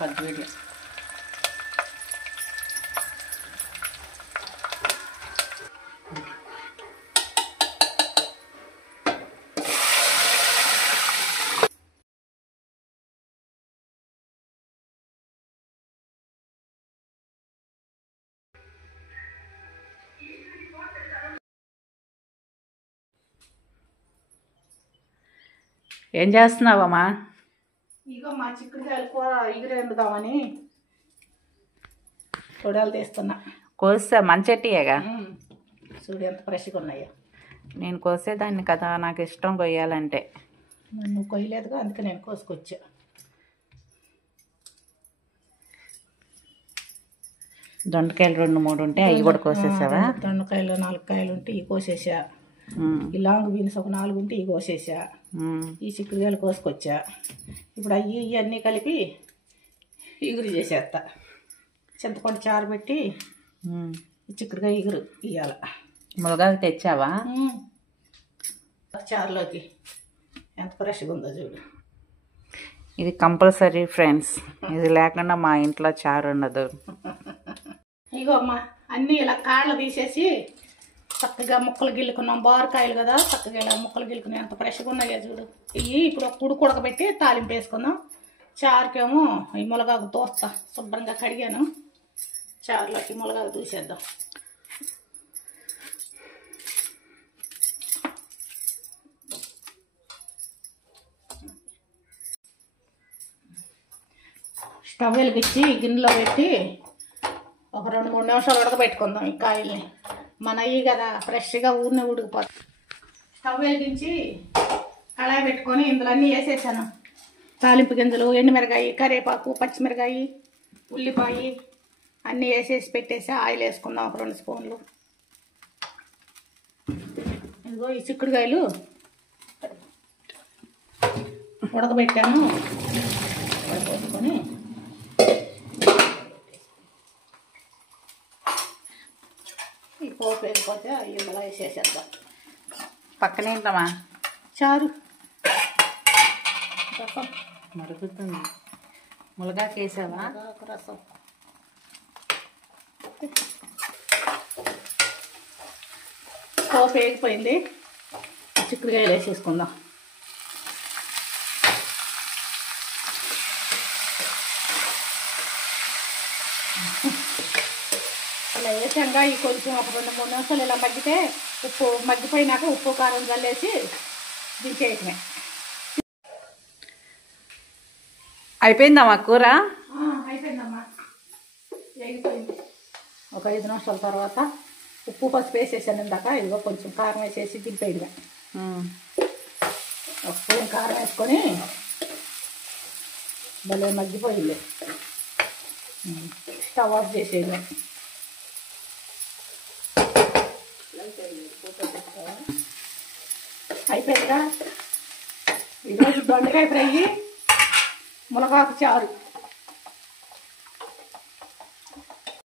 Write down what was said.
పచ్చిమిర్చి ఏం చేస్తున్నావమ్మా? ఇగో మా చిక్కుడుకాయలు కూర ఎగురేందుదామని తొడలు తీస్తున్నా. కోసా మంచెట్టియేగా చూడు ఎంత ఫ్రెష్గా ఉన్నాయో. నేను కోసేదాన్ని కదా, నాకు ఇష్టం కొయ్యాలంటే. నువ్వు కొయ్యలేదుగా, అందుకే నేను కోసుకొచ్చా. దొండకాయలు 2-3 ఉంటే అవి కూడా కోసేసావా? దొండకాయలు 4 కాయలు ఉంటే ఇవి కోసేసా. ఈ లాంగ్ బీన్స్ ఒక 4 ఉంటే ఇవి కోసేసా. ఈ చిక్కుడుకాయలు కోసుకొచ్చా. ఇప్పుడు ఇవన్నీ కలిపి ఇగురు చేసేస్తా. చింతపండు చారు పెట్టి చిక్కుడుకాయ ఇగురు ఇవ్వాల. మునగాకు తెచ్చావా? చారులోకి ఎంత ఫ్రెష్గా ఉందో చూడు. ఇది కంపల్సరీ ఫ్రెండ్స్, ఇది లేకుండా మా ఇంట్లో చారు ఉండదు. ఇగో అమ్మ అన్నీ ఇలా కాళ్ళు తీసేసి చక్కగా ముక్కలు గిల్లుకున్నాం. బారకాయలు కదా, చక్కగా ఇలా ముక్కలు గిల్లుకున్నాం. ఎంత ఫ్రెష్గా ఉన్నాయో చూడు. ఇవి ఇప్పుడు ఒక ఉడుకు ఉడకబెట్టి తాలింపు వేసుకుందాం. చారుకేమో ఈ మునగాకు దోస్తా. శుభ్రంగా కడిగాను. చారులోకి మునగాకు దూసేద్దాం. స్టవ్ వెలిగించి గిన్నెలో పెట్టి ఒక 2-3 నిమిషాలు ఉడకబెట్టుకుందాం ఈ కాయల్ని. మనవి కదా ఫ్రెష్గా ఊరినే ఉడికిపోతాయి. స్టవ్ వెలిగించి కళాయి పెట్టుకొని ఇందులో అన్నీ వేసేసాను. తాలింపు గింజలు, ఎండుమిరకాయ, కరివేపాకు, పచ్చిమిరకాయ, ఉల్లిపాయ అన్నీ వేసేసి పెట్టేసి ఆయిల్ వేసుకుందాం ఒక 2 స్పూన్లు. ఇదిగో ఈ చిక్కుడుకాయలు ఉడకబెట్టాను. ఉడకబెట్టుకొని ఈ పోపు వేసిపోతే ఇందులో వేసేసేద్దాం. పక్కన ఏంటమ్మా? చారు మరుగుతుంది. మునగాకు వేసావా? రసం పోపు వేగిపోయింది. చిక్కుడుకాయలు వేసేసుకుందాం. ఇలా వేసాక ఈ కొంచెం ఒక 2-3 నిమిషాలు ఇలా మగ్గితే ఉప్పు మగ్గిపోయినాక ఉప్పు కారం చల్లేసి దించేయటమే. అయిపోయిందమ్మా కూర? అయిపోయిందమ్మా, వేగిపోయింది. ఒక 5 నిమిషాల తర్వాత ఉప్పు పసుపు వేసేసాను ఇందాక. ఇదిగో కొంచెం కారం వేసేసి దింపేయడమే. ఒక స్పూన్ కారం వేసుకొని భలే మగ్గిపోయింది. స్టవ్ ఆఫ్ చేసేయడం. అయిపోయిందా? ఈరోజు దొండకాయ ఫ్రై, మునగాకు చారు.